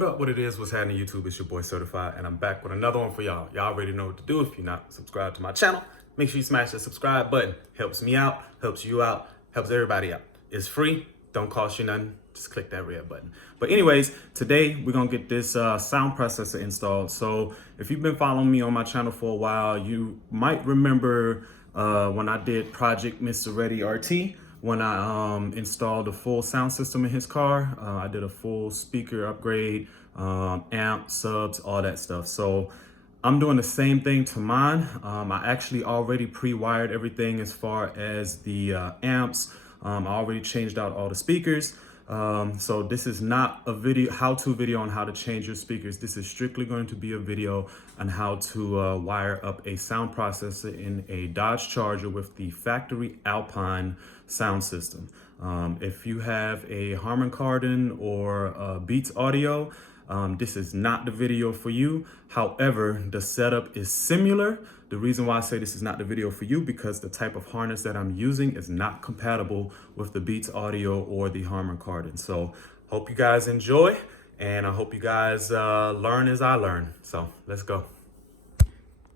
What up, what it is, what's happening YouTube? It's your boy Srtfied, and I'm back with another one for y'all. Y'all already know what to do. If you're not subscribed to my channel, make sure you smash the subscribe button. Helps me out, helps you out, helps everybody out. It's free, don't cost you nothing. Just click that red button. But anyways, today we're gonna get this sound processor installed. So if you've been following me on my channel for a while, you might remember when I did Project Mr. Ready RT, when I installed a full sound system in his car. I did a full speaker upgrade, amp, subs, all that stuff. So I'm doing the same thing to mine. I actually already pre-wired everything as far as the amps. I already changed out all the speakers. So this is not a video, how-to video on how to change your speakers. This is strictly going to be a video on how to wire up a sound processor in a Dodge Charger with the factory Alpine sound system. If you have a Harman Kardon or Beats Audio, this is not the video for you. However, the setup is similar. The reason why I say this is not the video for you, because the type of harness that I'm using is not compatible with the Beats Audio or the Harman Kardon. So hope you guys enjoy, and I hope you guys learn as I learn. So let's go.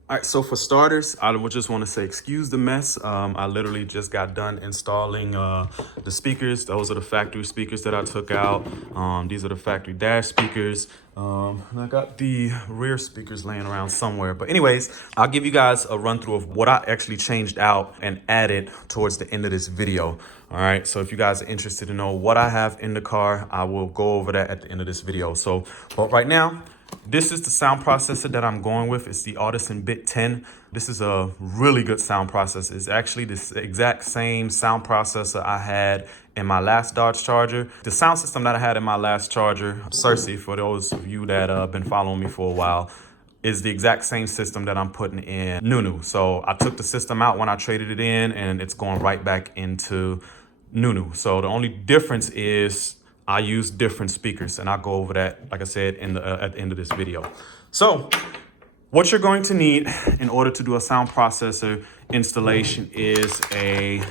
All right, so for starters, I would just want to say excuse the mess. I literally just got done installing the speakers. Those are the factory speakers that I took out. These are the factory dash speakers. And I got the rear speakers laying around somewhere. But anyways, I'll give you guys a run through of what I actually changed out and added towards the end of this video. All right, so if you guys are interested to know what I have in the car, I will go over that at the end of this video. So, but right now, this is the sound processor that I'm going with. It's the Audison Bit 10. This is a really good sound processor. It's actually the exact same sound processor I had in my last Dodge Charger. The sound system that I had in my last Charger, Srtfied, for those of you that have been following me for a while, is the exact same system that I'm putting in Nunu. So I took the system out when I traded it in, and it's going right back into Nunu. So the only difference is I use different speakers, and I'll go over that, like I said, in at the end of this video. So what you're going to need in order to do a sound processor installation is a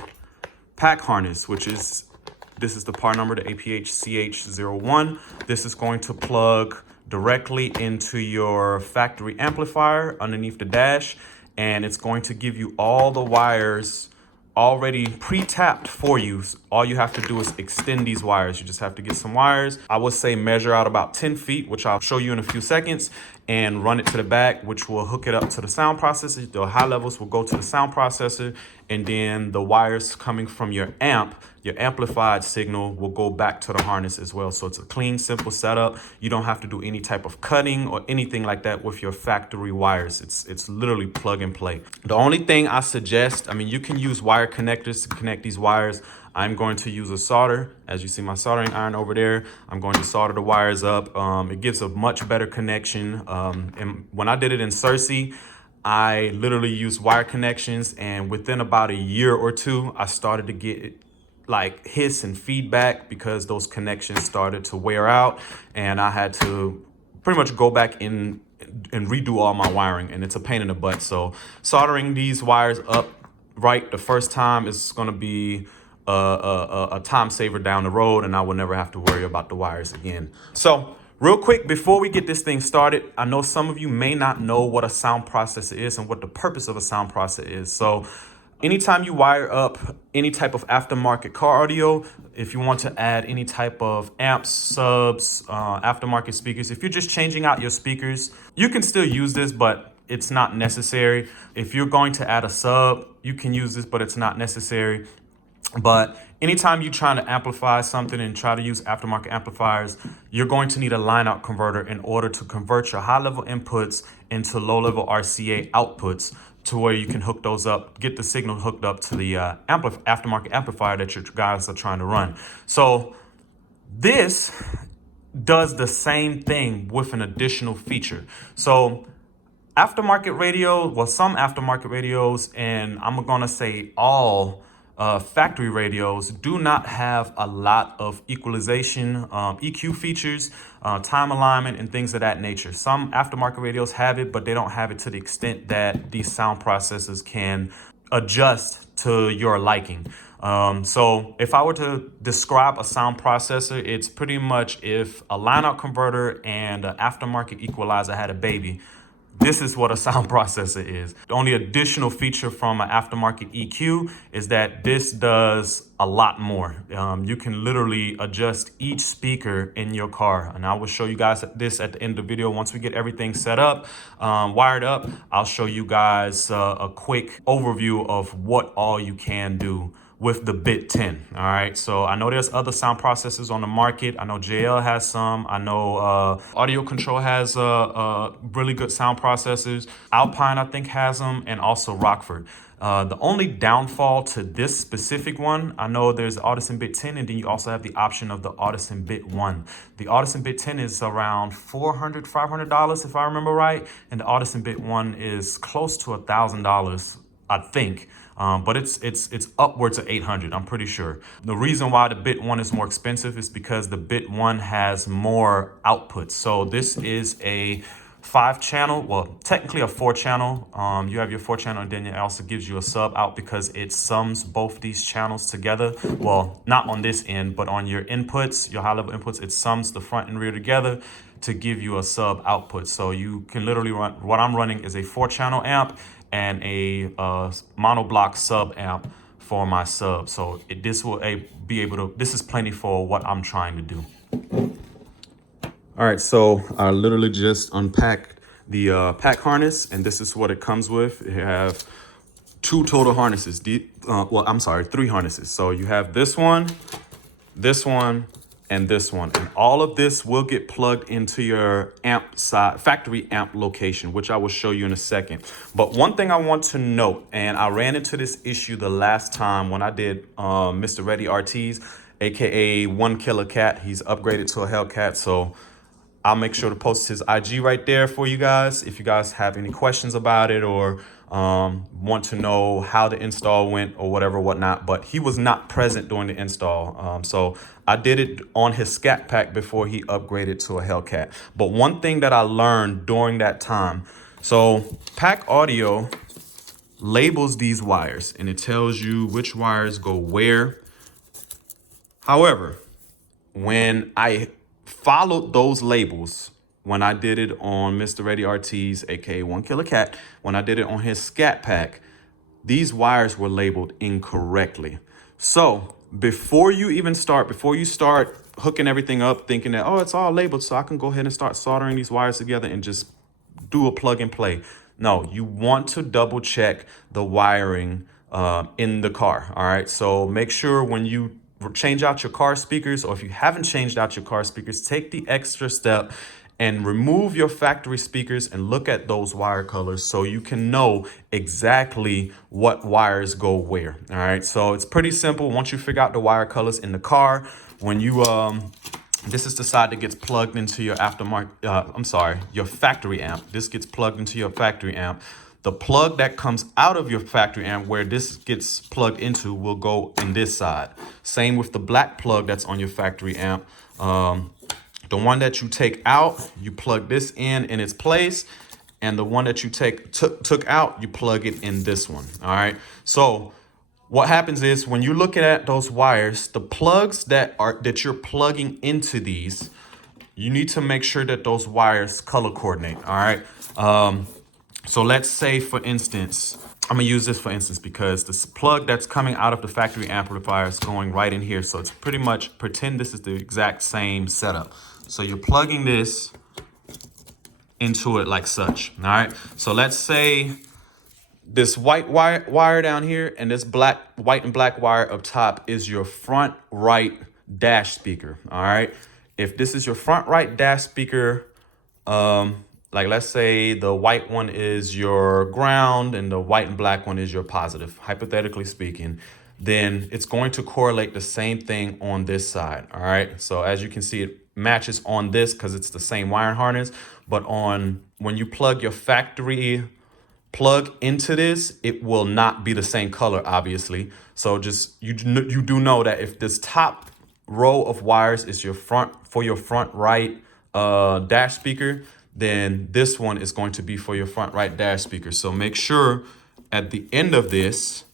Pac Harness, this is the part number, the APH-CH01. This is going to plug directly into your factory amplifier underneath the dash, and it's going to give you all the wires already pre-tapped for you. All you have to do is extend these wires. You just have to get some wires. I would say measure out about 10 feet, which I'll show you in a few seconds, and run it to the back, which will hook it up to the sound processor. The high levels will go to the sound processor, and then the wires coming from your amp, your amplified signal, will go back to the harness as well. So it's a clean, simple setup. You don't have to do any type of cutting or anything like that with your factory wires. It's literally plug and play. The only thing I suggest, I mean, you can use wire connectors to connect these wires. I'm going to use a solder. As you see my soldering iron over there, I'm going to solder the wires up. It gives a much better connection. And when I did it in Srtfied, I literally used wire connections, and within about a year or two, I started to get like hiss and feedback because those connections started to wear out, and I had to pretty much go back in and redo all my wiring, and it's a pain in the butt. So soldering these wires up right the first time is going to be a time saver down the road, and I will never have to worry about the wires again. So real quick, before we get this thing started, I know some of you may not know what a sound processor is and what the purpose of a sound processor is. So anytime you wire up any type of aftermarket car audio, if you want to add any type of amps, subs, aftermarket speakers, if you're just changing out your speakers, you can still use this, but it's not necessary. If you're going to add a sub, you can use this, but it's not necessary. But anytime you're trying to amplify something and try to use aftermarket amplifiers, you're going to need a line out converter in order to convert your high level inputs into low level RCA outputs, to where you can hook those up, get the signal hooked up to the aftermarket amplifier that your guys are trying to run. So this does the same thing with an additional feature. So aftermarket radio, well, some aftermarket radios, and I'm gonna say all factory radios, do not have a lot of equalization, EQ features, time alignment, and things of that nature. Some aftermarket radios have it, but they don't have it to the extent that these sound processors can adjust to your liking. So if I were to describe a sound processor, it's pretty much if a line-out converter and an aftermarket equalizer had a baby. This is what a sound processor is. The only additional feature from an aftermarket EQ is that this does a lot more. You can literally adjust each speaker in your car. And I will show you guys this at the end of the video. Once we get everything set up, wired up, I'll show you guys a quick overview of what all you can do with the Bit 10. All right, so I know there's other sound processors on the market. I know JL has some. I know Audio Control has really good sound processors. Alpine, I think, has them, and also Rockford. The only downfall to this specific one, I know there's the Audison Bit 10, and then you also have the option of the Audison Bit 1. The Audison Bit 10 is around $400, $500 if I remember right, and the Audison Bit 1 is close to $1,000, I think. But it's upwards of 800, I'm pretty sure. The reason why the Bit 1 is more expensive is because the Bit 1 has more outputs. So this is a 5-channel, well, technically a 4-channel. You have your 4-channel, and then it also gives you a sub out because it sums both these channels together. Well, not on this end, but on your inputs, your high-level inputs, it sums the front and rear together to give you a sub output. So you can literally run, what I'm running is a 4-channel amp and a monoblock sub amp for my sub. So this will be able to, this is plenty for what I'm trying to do. All right, so I literally just unpacked the Pac Harness, and this is what it comes with. You have 2 total harnesses, 3 harnesses. So you have this one, and this one, and all of this will get plugged into your amp side, factory amp location, which I will show you in a second. But one thing I want to note, and I ran into this issue the last time when I did Mr. Ready RT's, aka One Killer Cat. He's upgraded to a Hellcat, so I'll make sure to post his IG right there for you guys if you guys have any questions about it or want to know how the install went or whatever, whatnot. But he was not present during the install. So I did it on his Scat Pack before he upgraded to a Hellcat. But one thing that I learned during that time, so Pac Audio labels these wires and it tells you which wires go where. However, when I followed those labels, when I did it on Mr. Ready RT's, aka One Killer Cat, when I did it on his Scat Pack, these wires were labeled incorrectly. So before you start hooking everything up, thinking that, oh, it's all labeled, so I can go ahead and start soldering these wires together and just do a plug and play. No, you want to double check the wiring in the car. All right, so make sure when you change out your car speakers, or if you haven't changed out your car speakers, take the extra step and remove your factory speakers and look at those wire colors so you can know exactly what wires go where. All right, so it's pretty simple. Once you figure out the wire colors in the car, when you this is the side that gets plugged into your your factory amp. This gets plugged into your factory amp. The plug that comes out of your factory amp where this gets plugged into will go in this side. Same with the black plug that's on your factory amp. The one that you take out, you plug this in its place, and the one that you took out, you plug it in this one. All right. So what happens is when you're looking at those wires, the plugs that you're plugging into these, you need to make sure that those wires color coordinate. All right. So let's say, for instance, I'm gonna use this for instance because this plug that's coming out of the factory amplifier is going right in here. So it's pretty much, pretend this is the exact same setup. So you're plugging this into it like such. All right. So let's say this white wire down here and this white and black wire up top is your front right dash speaker. All right. If this is your front right dash speaker, like let's say the white one is your ground and the white and black one is your positive, hypothetically speaking, then it's going to correlate the same thing on this side. All right. So as you can see, it matches on this because it's the same wiring harness, but when you plug your factory plug into this, it will not be the same color, obviously. So just you do know that if this top row of wires is your front right dash speaker, then this one is going to be for your front right dash speaker. So make sure at the end of this,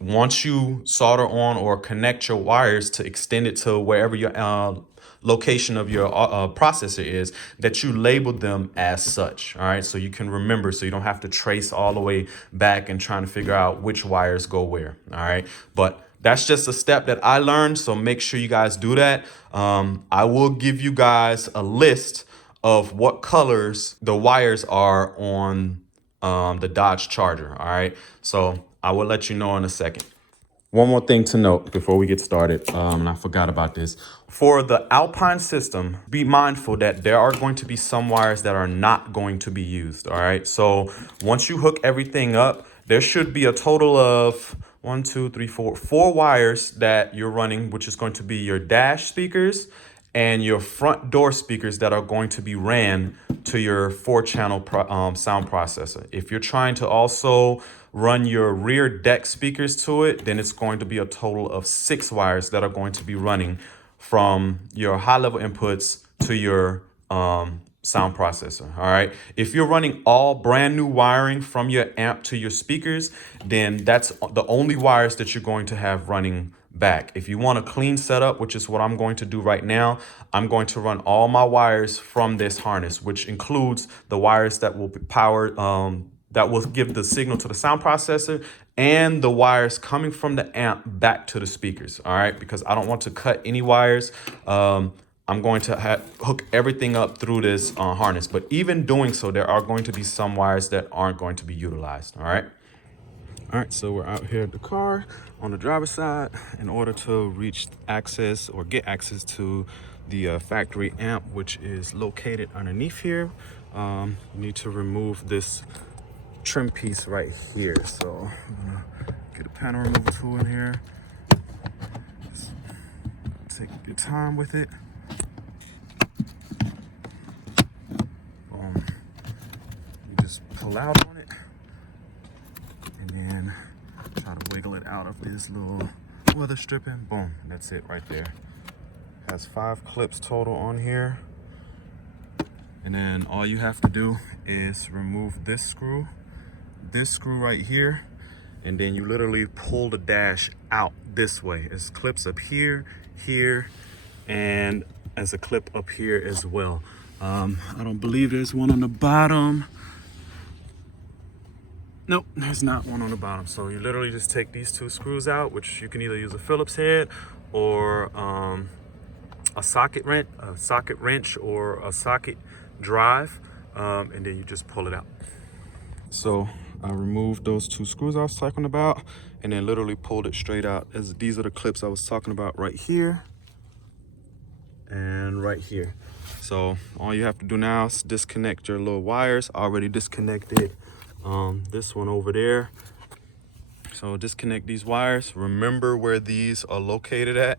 once you solder on or connect your wires to extend it to wherever your location of your processor is, that you label them as such. All right, so you can remember, so you don't have to trace all the way back and trying to figure out which wires go where. All right, but that's just a step that I learned, so make sure you guys do that. I will give you guys a list of what colors the wires are on the Dodge Charger. All right, so I will let you know in a second. One more thing to note before we get started, and I forgot about this. For the Alpine system, be mindful that there are going to be some wires that are not going to be used, all right? So once you hook everything up, there should be a total of 4 wires that you're running, which is going to be your dash speakers and your front door speakers that are going to be ran to your 4-channel sound processor. If you're trying to also run your rear deck speakers to it, then it's going to be a total of 6 wires that are going to be running from your high-level inputs to your sound processor. All right, if you're running all brand new wiring from your amp to your speakers, then that's the only wires that you're going to have running back. If you want a clean setup, which is what I'm going to do right now, I'm going to run all my wires from this harness, which includes the wires that will be powered, that will give the signal to the sound processor, and the wires coming from the amp back to the speakers. All right, because I don't want to cut any wires. I'm going to hook everything up through this harness, but even doing so, there are going to be some wires that aren't going to be utilized. All right, so we're out here at the car on the driver's side. In order to reach access or get access to the factory amp, which is located underneath here, you need to remove this trim piece right here. So I'm gonna get a panel removal tool in here. Just take your time with it. You just pull out on it and then try to wiggle it out of this little weather stripping. Boom, that's it right there. Has 5 clips total on here. And then all you have to do is remove this screw right here, and then you literally pull the dash out this way. There's clips up here, here, and as a clip up here as well. I don't believe there's one on the bottom. Nope, there's not one on the bottom. So you literally just take these 2 screws out, which you can either use a Phillips head or a socket wrench or a socket drive, and then you just pull it out. So I removed those 2 screws I was talking about, and then literally pulled it straight out. As these are the clips I was talking about right here and right here. So all you have to do now is disconnect your little wires. I already disconnected this one over there. So disconnect these wires. Remember where these are located at.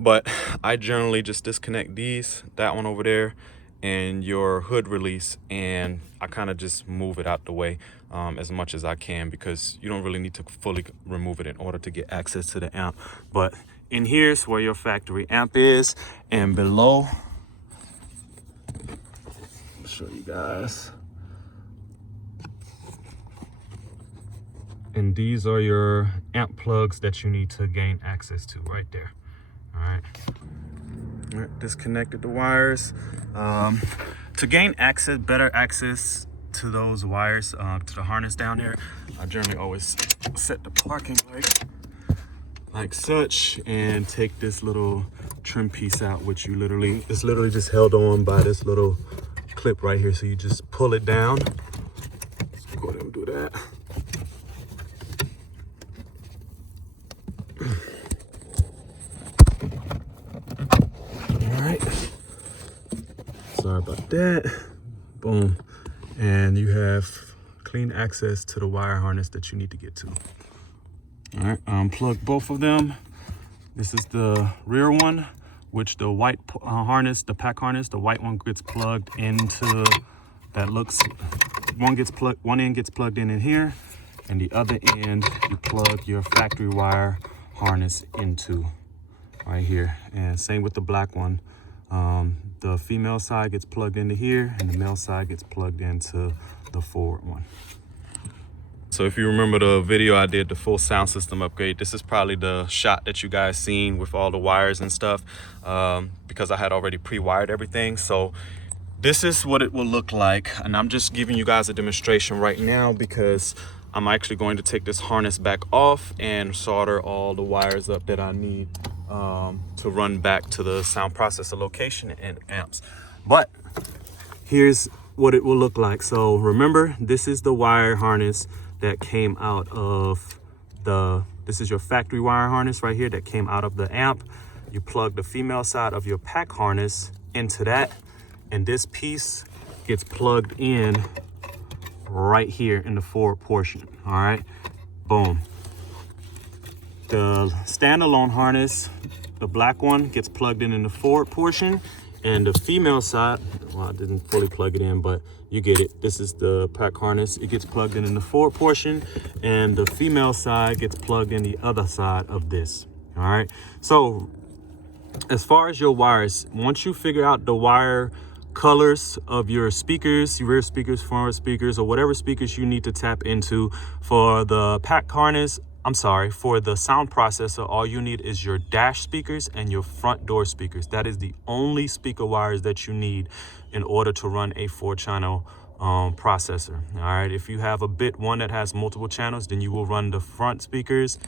But I generally just disconnect these, that one over there, and your hood release, and I kind of just move it out the way as much as I can, because you don't really need to fully remove it in order to get access to the amp. But in here's where your factory amp is, and below, I'll show you guys. And these are your amp plugs that you need to gain access to right there. All right, disconnected the wires. To gain access, better access to those wires, to the harness down here, I generally always set the parking light like such and take this little trim piece out, which it's literally just held on by this little clip right here. So you just pull it down. Let's go ahead and do that. Sorry about that. Boom. And you have clean access to the wire harness that you need to get to. All right, unplug both of them. This is the rear one, which the white harness, the Pac harness, the white one gets plugged into, one end gets plugged in here, and the other end you plug your factory wire harness into right here. And same with the black one. The female side gets plugged into here, and the male side gets plugged into the forward one. So if you remember the video I did, the full sound system upgrade, this is probably the shot that you guys seen with all the wires and stuff, because I had already pre-wired everything. So this is what it will look like. And I'm just giving you guys a demonstration right now because I'm actually going to take this harness back off and solder all the wires up that I need to run back to the sound processor location and amps. But here's what it will look like. So remember, this is the wire harness that came out of this is your factory wire harness right here that came out of the amp. You plug the female side of your pack harness into that, and this piece gets plugged in right here in the forward portion. All right, boom. The standalone harness, the black one, gets plugged in the forward portion, and the female side, well, I didn't fully plug it in, but you get it. This is the pack harness. It gets plugged in the forward portion, and the female side gets plugged in the other side of this. All right. So as far as your wires, once you figure out the wire colors of your speakers, rear speakers, front speakers, or whatever speakers you need to tap into for the pack harness, for the sound processor, all you need is your dash speakers and your front door speakers. That is the only speaker wires that you need in order to run a 4-channel processor. All right, if you have a bit one that has multiple channels, then you will run the front speakers,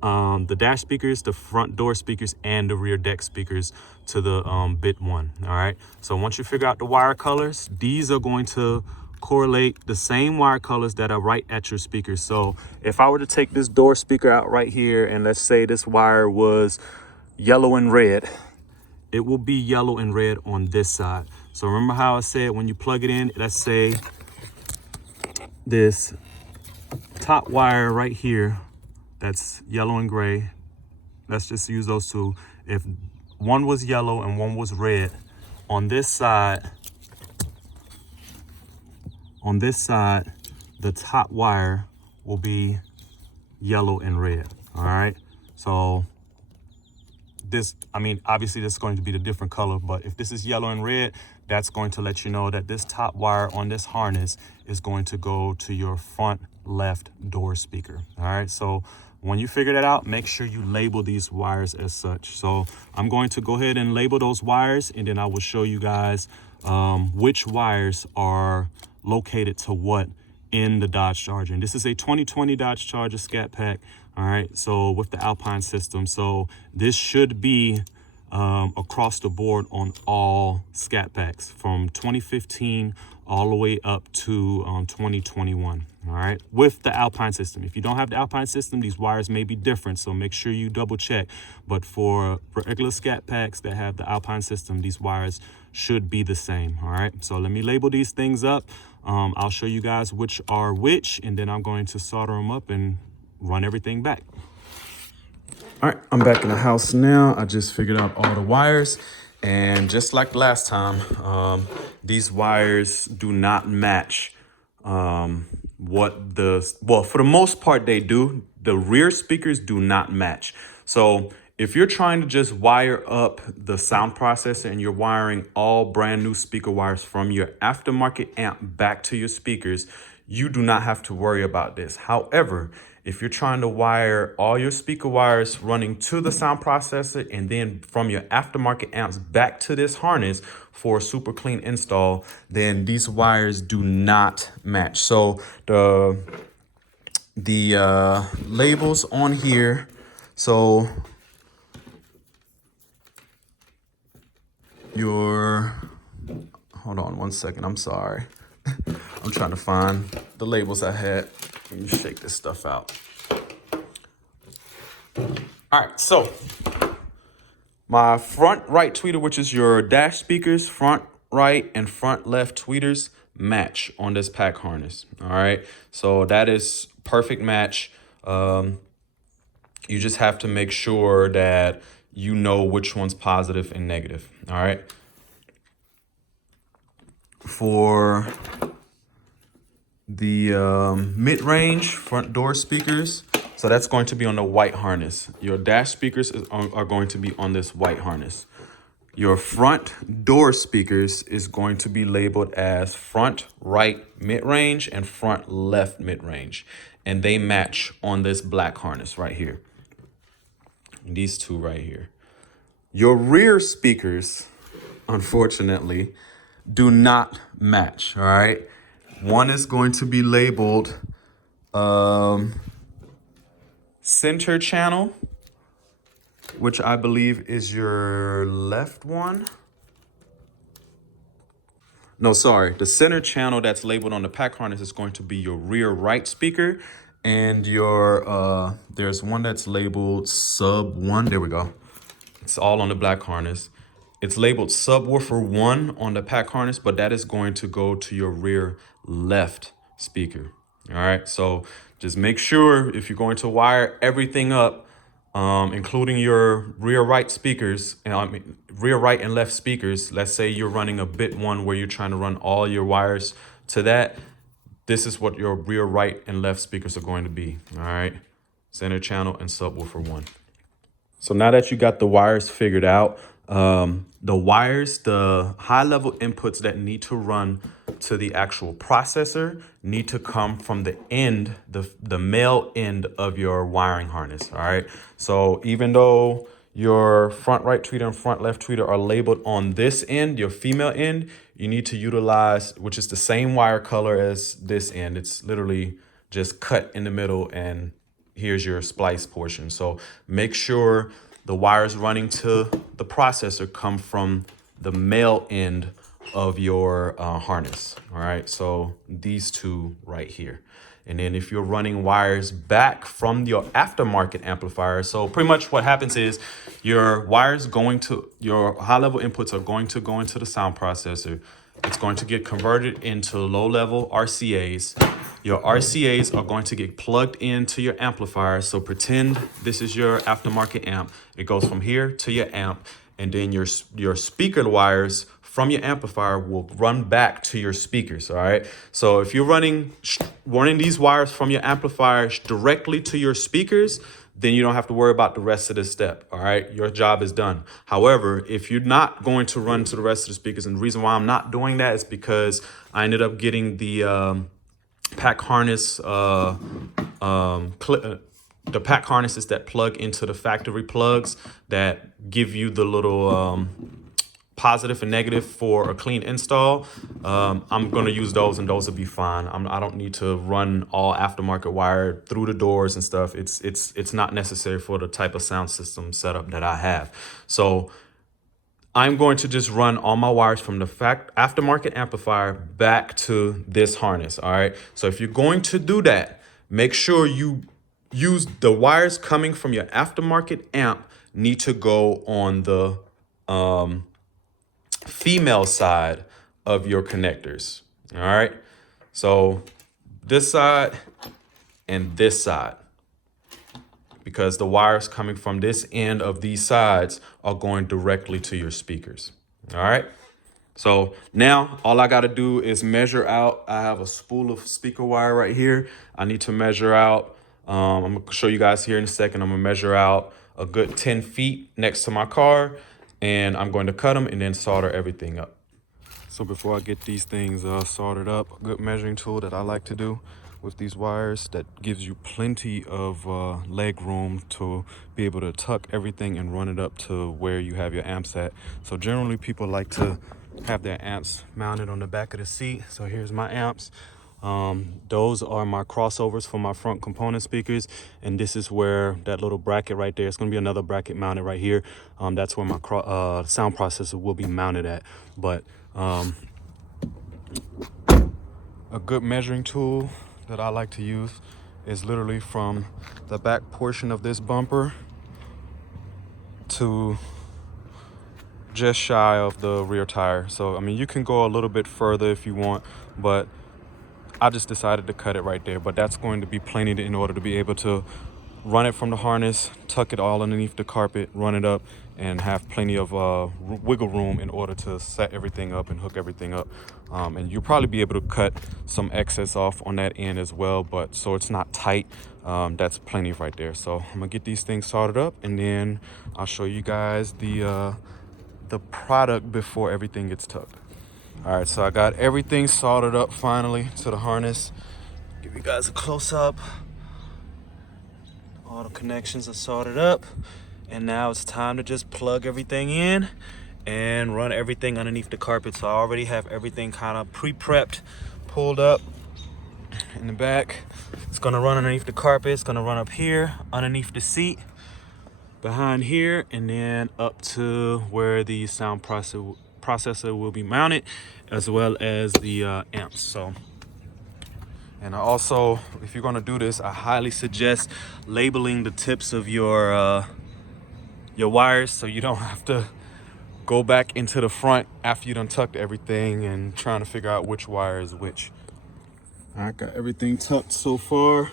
the dash speakers, the front door speakers, and the rear deck speakers to the bit one. All right, so once you figure out the wire colors, these are going to correlate the same wire colors that are right at your speakers. So if I were to take this door speaker out right here, and let's say this wire was yellow and red, it will be yellow and red on this side. So remember how I said when you plug it in, let's say this top wire right here, that's yellow and gray. Let's just use those two. If one was yellow and one was red, on this side, the top wire will be yellow and red. All right. So this, obviously this is going to be the different color, but if this is yellow and red, that's going to let you know that this top wire on this harness is going to go to your front left door speaker. All right. So when you figure that out, make sure you label these wires as such. So I'm going to go ahead and label those wires, and then I will show you guys which wires are located to what in the Dodge Charger. And this is a 2020 Dodge Charger Scat Pack. All right, so with the Alpine system. So this should be across the board on all Scat Packs from 2015 all the way up to 2021. All right, with the Alpine system. If you don't have the Alpine system, these wires may be different, so make sure you double check. But for regular Scat Packs that have the Alpine system, these wires should be the same. All right, so let me label these things up. I'll show you guys which are which, and then I'm going to solder them up and run everything back. All right, I'm back in the house now. I just figured out all the wires, and just like last time, these wires do not match for the most part they do. The rear speakers do not match. So if you're trying to just wire up the sound processor and you're wiring all brand new speaker wires from your aftermarket amp back to your speakers, you do not have to worry about this. However, if you're trying to wire all your speaker wires running to the sound processor and then from your aftermarket amps back to this harness for a super clean install, then these wires do not match. So the labels on here, so hold on one second, I'm sorry. I'm trying to find the labels I had. Let me shake this stuff out. All right, so my front right tweeter, which is your dash speakers, front right and front left tweeters match on this pack harness. All right, so that is perfect match. You just have to make sure that you know which one's positive and negative. All right. For the mid-range front door speakers, so that's going to be on the white harness. Your dash speakers are going to be on this white harness. Your front door speakers is going to be labeled as front right mid-range and front left mid-range. And they match on this black harness right here. These two right here. Your rear speakers, unfortunately, do not match, all right? One is going to be labeled center channel, which I believe is your left one. No, sorry. The center channel that's labeled on the pack harness is going to be your rear right speaker. And your there's one that's labeled sub 1. There we go. It's all on the black harness. It's labeled subwoofer 1 on the pack harness, but that is going to go to your rear left speaker. All right, so just make sure if you're going to wire everything up, including your rear right speakers, rear right and left speakers. Let's say you're running a bit one where you're trying to run all your wires to that. This is what your rear right and left speakers are going to be. All right, center channel and subwoofer 1. So now that you got the wires figured out, the high level inputs that need to run to the actual processor need to come from the end, the male end of your wiring harness. All right. So even though your front right tweeter and front left tweeter are labeled on this end, your female end, you need to utilize, which is the same wire color as this end. It's literally just cut in the middle, and here's your splice portion. So make sure the wires running to the processor come from the male end of your harness. All right, so these two right here. And then if you're running wires back from your aftermarket amplifier, so pretty much what happens is your wires your high level inputs are going to go into the sound processor. It's going to get converted into low level RCAs. Your RCAs are going to get plugged into your amplifier. So pretend this is your aftermarket amp. It goes from here to your amp, and then your speaker wires from your amplifier will run back to your speakers. All right. So if you're running these wires from your amplifiers directly to your speakers, then you don't have to worry about the rest of this step. All right, your job is done. However, if you're not going to run to the rest of the speakers, and the reason why I'm not doing that is because I ended up getting the pack harness, the pack harnesses that plug into the factory plugs that give you the little positive and negative for a clean install. I'm going to use those, and those will be fine. I don't need to run all aftermarket wire through the doors and stuff. It's not necessary for the type of sound system setup that I have. So I'm going to just run all my wires from the aftermarket amplifier back to this harness. All right. So if you're going to do that, make sure you use the wires coming from your aftermarket amp need to go on the female side of your connectors. All right. So this side and this side, because the wires coming from this end of these sides are going directly to your speakers. All right. So now all I got to do is measure out. I have a spool of speaker wire right here. I need to measure out. I'm going to show you guys here in a second. I'm going to measure out a good 10 feet next to my car, and I'm going to cut them and then solder everything up. So before I get these things soldered up, a good measuring tool that I like to do with these wires that gives you plenty of leg room to be able to tuck everything and run it up to where you have your amps at. So generally people like to have their amps mounted on the back of the seat. So here's my amps. Those are my crossovers for my front component speakers, and this is where that little bracket right there, it's going to be another bracket mounted right here. That's where my sound processor will be mounted at. But a good measuring tool that I like to use is literally from the back portion of this bumper to just shy of the rear tire. So I mean, you can go a little bit further if you want, but I just decided to cut it right there. But that's going to be plenty in order to be able to run it from the harness, tuck it all underneath the carpet, run it up, and have plenty of wiggle room in order to set everything up and hook everything up. And you'll probably be able to cut some excess off on that end as well, but so it's not tight. That's plenty right there. So I'm gonna get these things soldered up, and then I'll show you guys the the product before everything gets tucked. All right, so I got everything soldered up finally to the harness. Give you guys a close up. All the connections are soldered up, and now it's time to just plug everything in and run everything underneath the carpet. So I already have everything kind of pre-prepped, pulled up in the back. It's gonna run underneath the carpet. It's gonna run up here, underneath the seat, behind here, and then up to where the sound processor will be mounted, as well as the amps. So, and I also, if you're gonna do this, I highly suggest labeling the tips of your wires, so you don't have to go back into the front after you done tucked everything and trying to figure out which wire is which. I got everything tucked so far.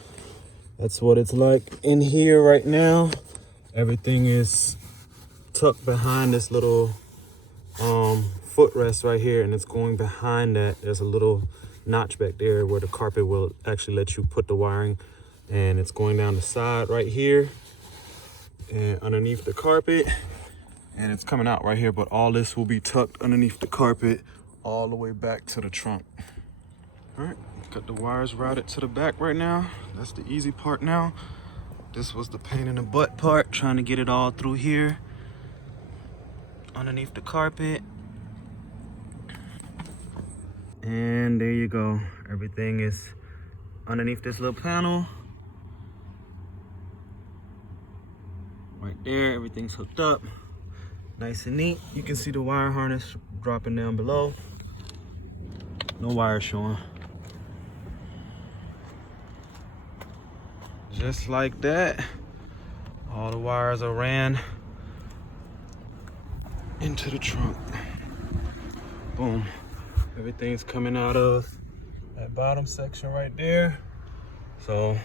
That's what it's like in here right now. Everything is tucked behind this little footrest right here, and it's going behind that. There's a little notch back there where the carpet will actually let you put the wiring, and it's going down the side right here and underneath the carpet, and it's coming out right here, but all this will be tucked underneath the carpet all the way back to the trunk. All right, got the wires routed to the back right now. That's the easy part now. This was the pain in the butt part, trying to get it all through here underneath the carpet. And there you go. Everything is underneath this little panel. Right there, everything's hooked up. Nice and neat. You can see the wire harness dropping down below. No wire showing. Just like that, all the wires are ran into the trunk. Boom. Everything's coming out of that bottom section right there. So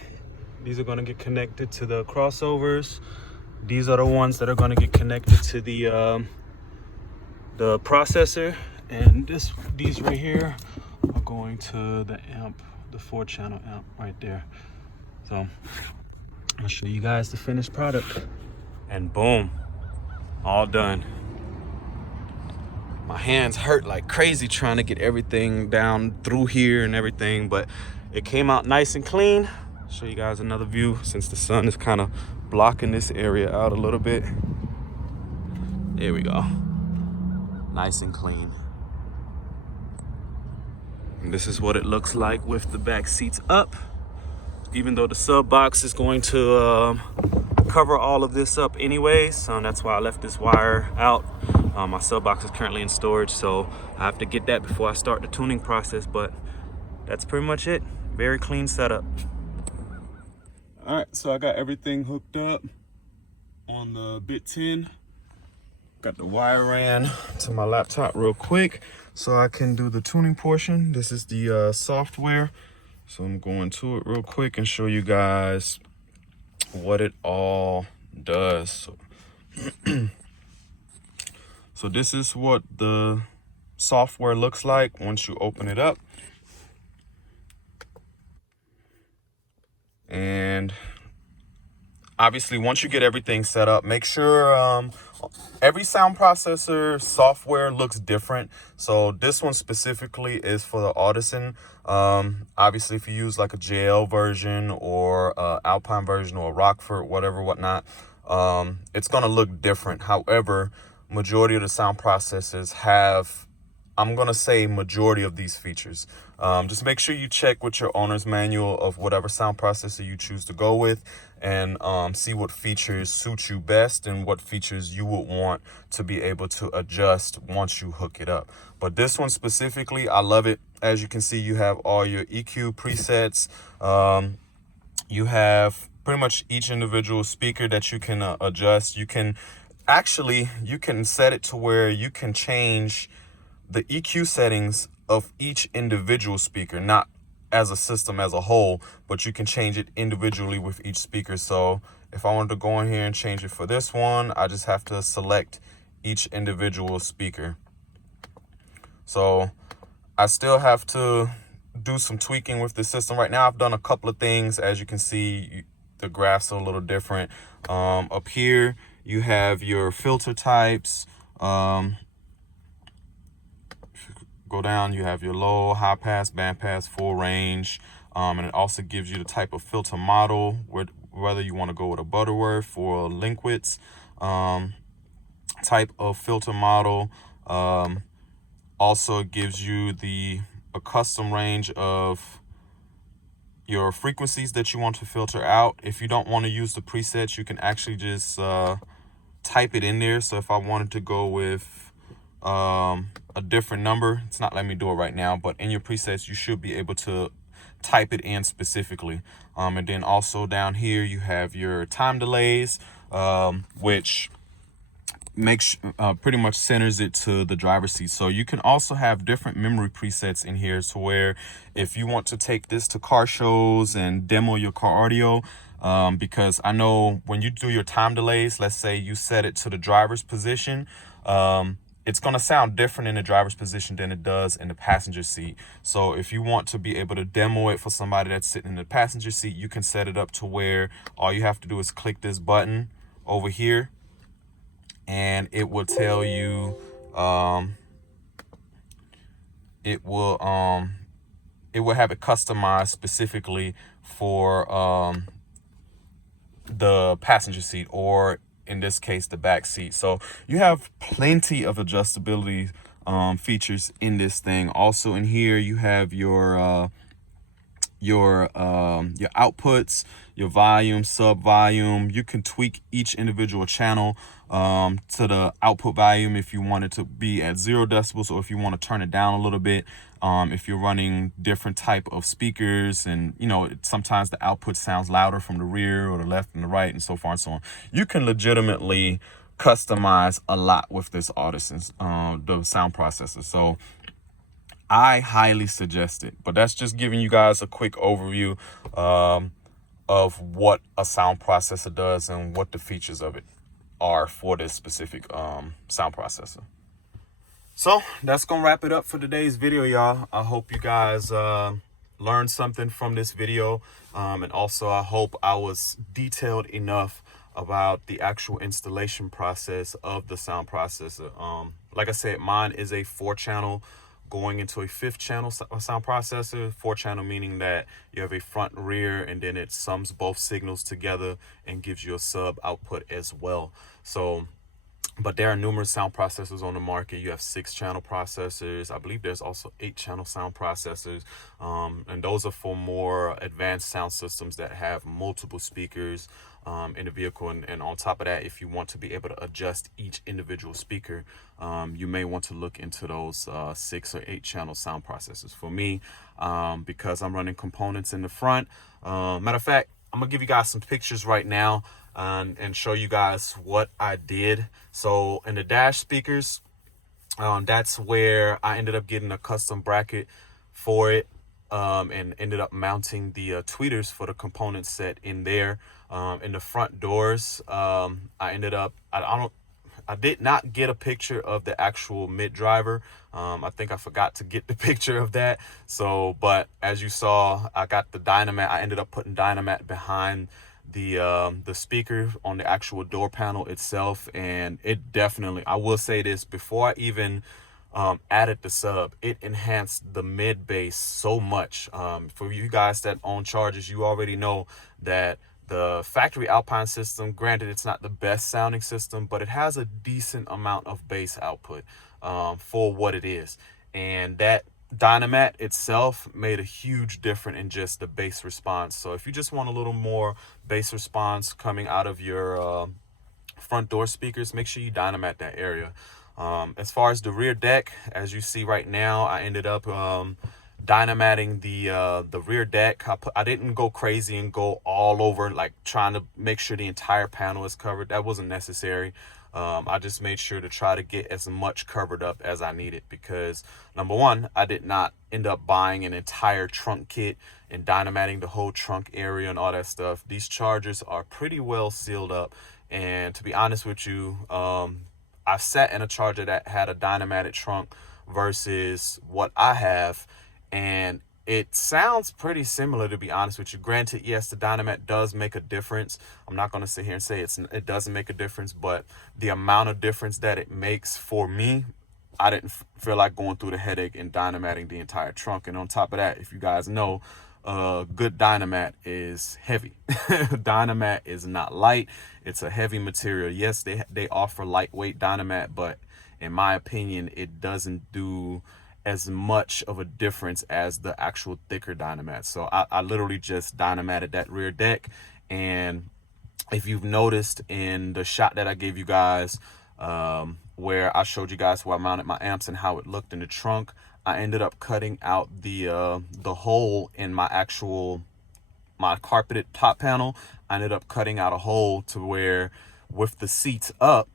these are going to get connected to the crossovers. These are the ones that are going to get connected to the processor, and these right here are going to the amp, the 4-channel amp right there. So I'll show you guys the finished product, and boom, all done. My hands hurt like crazy trying to get everything down through here and everything, but it came out nice and clean. I'll show you guys another view since the sun is kind of blocking this area out a little bit. There we go. Nice and clean. And this is what it looks like with the back seats up. Even though the sub box is going to cover all of this up anyways, so that's why I left this wire out. My sub box is currently in storage, so I have to get that before I start the tuning process, but that's pretty much it. Very clean setup. All right, so I got everything hooked up on the bit 10. Got the wire ran to my laptop real quick so I can do the tuning portion. This is the software. So I'm going to it real quick and show you guys what it all does. So this is what the software looks like once you open it up. And obviously, once you get everything set up, make sure every sound processor software looks different. So this one specifically is for the Audison. Obviously, if you use like a JL version or Alpine version or a Rockford, whatnot, it's going to look different. However, majority of the sound processors have, I'm going to say, majority of these features. Just make sure you check with your owner's manual of whatever sound processor you choose to go with, and see what features suit you best and what features you would want to be able to adjust once you hook it up. But this one specifically, I love it. As you can see, you have all your EQ presets. You have pretty much each individual speaker that you can adjust. You can set it to where you can change the EQ settings of each individual speaker, not as a system as a whole, but you can change it individually with each speaker. So if I wanted to go in here and change it for this one, I just have to select each individual speaker. So I still have to do some tweaking with the system. Right now I've done a couple of things. As you can see, the graphs are a little different. Up here you have your filter types. go down, you have your low, high pass, band pass, full range. And it also gives you the type of filter model, whether you want to go with a Butterworth or a Linkwitz type of filter model. Also gives you a custom range of your frequencies that you want to filter out. If you don't want to use the presets, you can actually just type it in there. So if I wanted to go with a different number, it's not letting me do it right now, but in your presets, you should be able to type it in specifically. And then also down here, you have your time delays, which makes pretty much centers it to the driver's seat. So you can also have different memory presets in here, to where if you want to take this to car shows and demo your car audio, because I know when you do your time delays, let's say you set it to the driver's position, it's going to sound different in the driver's position than it does in the passenger seat. So if you want to be able to demo it for somebody that's sitting in the passenger seat, you can set it up to where all you have to do is click this button over here, and it will tell you, it will have it customized specifically for the passenger seat, or in this case the back seat. So you have plenty of adjustability features in this thing. Also in here you have your outputs, your volume, sub volume. You can tweak each individual channel to the output volume if you want it to be at 0 decibels, or if you want to turn it down a little bit. If you're running different type of speakers, and you know, sometimes the output sounds louder from the rear or the left and the right, and so far and so on. You can legitimately customize a lot with this Audison, the sound processor. So I highly suggest it. But that's just giving you guys a quick overview of what a sound processor does and what the features of it are for this specific sound processor. So that's gonna wrap it up for today's video, y'all. I hope you guys learned something from this video, and also I hope I was detailed enough about the actual installation process of the sound processor. Like I said, mine is a 4-channel going into a 5th channel sound processor. 4-channel meaning that you have a front, rear, and then it sums both signals together and gives you a sub output as well. So, but there are numerous sound processors on the market. You have 6-channel processors. I believe there's also 8-channel sound processors. And those are for more advanced sound systems that have multiple speakers in the vehicle. And on top of that, if you want to be able to adjust each individual speaker, you may want to look into those 6 or 8-channel sound processors. For me, because I'm running components in the front, matter of fact, I'm gonna give you guys some pictures right now and show you guys what I did. So in the dash speakers, that's where I ended up getting a custom bracket for it, and ended up mounting the tweeters for the component set in there. In the front doors, I ended up, I did not get a picture of the actual mid driver. I think I forgot to get the picture of that. So, but as you saw, I got the Dynamat. I ended up putting Dynamat behind the speaker on the actual door panel itself, and it definitely, I will say this, before I even added the sub, it enhanced the mid bass so much. For you guys that own Chargers, you already know that the factory Alpine system, granted it's not the best sounding system, but it has a decent amount of bass output for what it is. And that Dynamat itself made a huge difference in just the bass response. So if you just want a little more bass response coming out of your front door speakers, make sure you Dynamat that area. As far as the rear deck, as you see right now, I ended up Dynamatting the rear deck. I didn't go crazy and go all over, like trying to make sure the entire panel is covered. That wasn't necessary. I just made sure to try to get as much covered up as I needed, because number one, I did not end up buying an entire trunk kit and Dynamatting the whole trunk area and all that stuff. These Chargers are pretty well sealed up, and to be honest with you, I sat in a Charger that had a Dynamatic trunk versus what I have, and it sounds pretty similar, to be honest with you. Granted, yes, the Dynamat does make a difference. I'm not going to sit here and say it doesn't make a difference, but the amount of difference that it makes for me I didn't feel like going through the headache and dynamatting the entire trunk. And on top of that, if you guys know, good dynamat is heavy. Dynamat is not light. It's a heavy material. Yes, they offer lightweight dynamat, but in my opinion, it doesn't do as much of a difference as the actual thicker dynamat. So I literally just dynamatted that rear deck. And if you've noticed in the shot that I gave you guys, where I showed you guys where I mounted my amps and how it looked in the trunk, I ended up cutting out the hole in my carpeted top panel. I ended up cutting out a hole to where, with the seats up,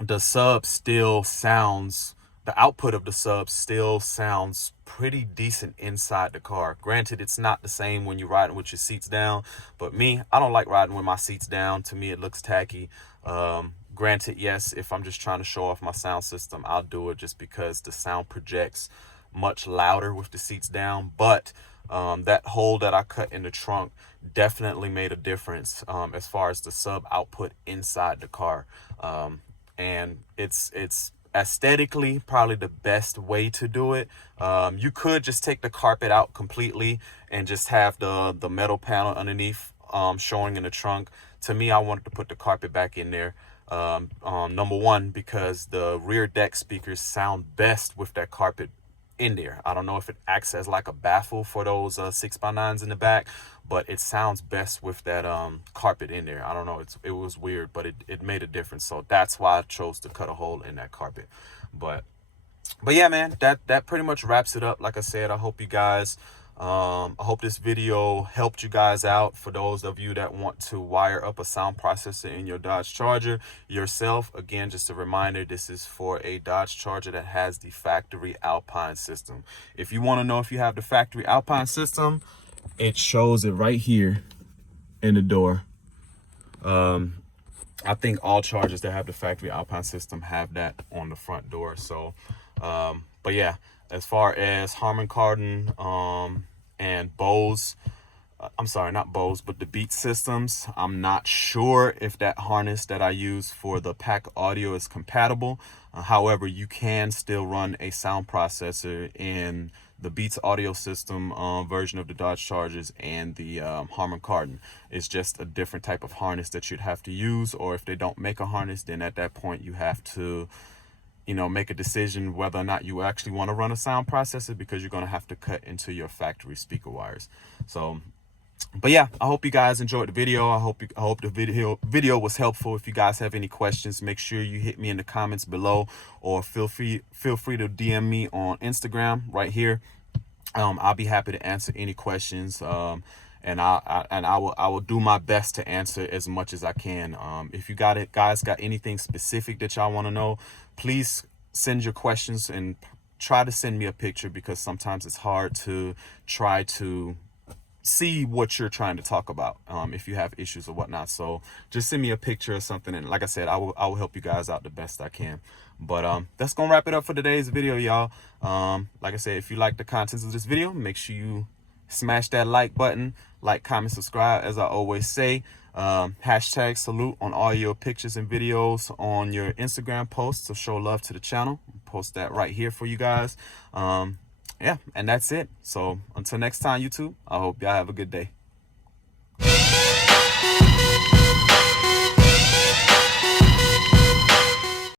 the sub still sounds, the output of the sub still sounds pretty decent inside the car. Granted, it's not the same when you're riding with your seats down, but me, I don't like riding with my seats down. To me, it looks tacky. Granted, yes, if I'm just trying to show off my sound system, I'll do it just because the sound projects much louder with the seats down. But that hole that I cut in the trunk definitely made a difference as far as the sub output inside the car. And it's aesthetically probably the best way to do it. You could just take the carpet out completely and just have the metal panel underneath showing in the trunk. To me, I wanted to put the carpet back in there. Number one, because the rear deck speakers sound best with that carpet in there. I don't know if it acts as like a baffle for those 6x9s in the back, but it sounds best with that carpet in there. I don't know, it was weird, but it made a difference. So that's why I chose to cut a hole in that carpet. But yeah, man, that pretty much wraps it up. Like I said, I hope you guys I hope this video helped you guys out. For those of you that want to wire up a sound processor in your Dodge Charger yourself, again, just a reminder, this is for a Dodge Charger that has the factory Alpine system. If you want to know if you have the factory Alpine system, it shows it right here in the door. I think all Chargers that have the factory Alpine system have that on the front door. So but yeah, as far as Harman Kardon and Bose, I'm sorry, not Bose, but the Beat systems, I'm not sure if that harness that I use for the Pac audio is compatible. However, you can still run a sound processor in the Beats audio system version of the Dodge Chargers and the Harman Kardon. It's just a different type of harness that you'd have to use, or if they don't make a harness, then at that point you have to, you know, make a decision whether or not you actually want to run a sound processor, because you're going to have to cut into your factory speaker wires. So, but yeah, I hope you guys enjoyed the video. I hope the video was helpful. If you guys have any questions, make sure you hit me in the comments below, or feel free to DM me on Instagram right here. I'll be happy to answer any questions. And I will do my best to answer as much as I can. If you guys got anything specific that y'all want to know, please send your questions and try to send me a picture, because sometimes it's hard to try to see what you're trying to talk about if you have issues or whatnot. So just send me a picture or something, and like I said, I will help you guys out the best I can. But that's gonna wrap it up for today's video, y'all. Like I said, if you like the contents of this video, make sure you smash that like button, like, comment, subscribe, as I always say. Hashtag salute on all your pictures and videos on your Instagram posts to show love to the channel. Post that right here for you guys. Yeah, and that's it. So until next time, YouTube, I hope y'all have a good day.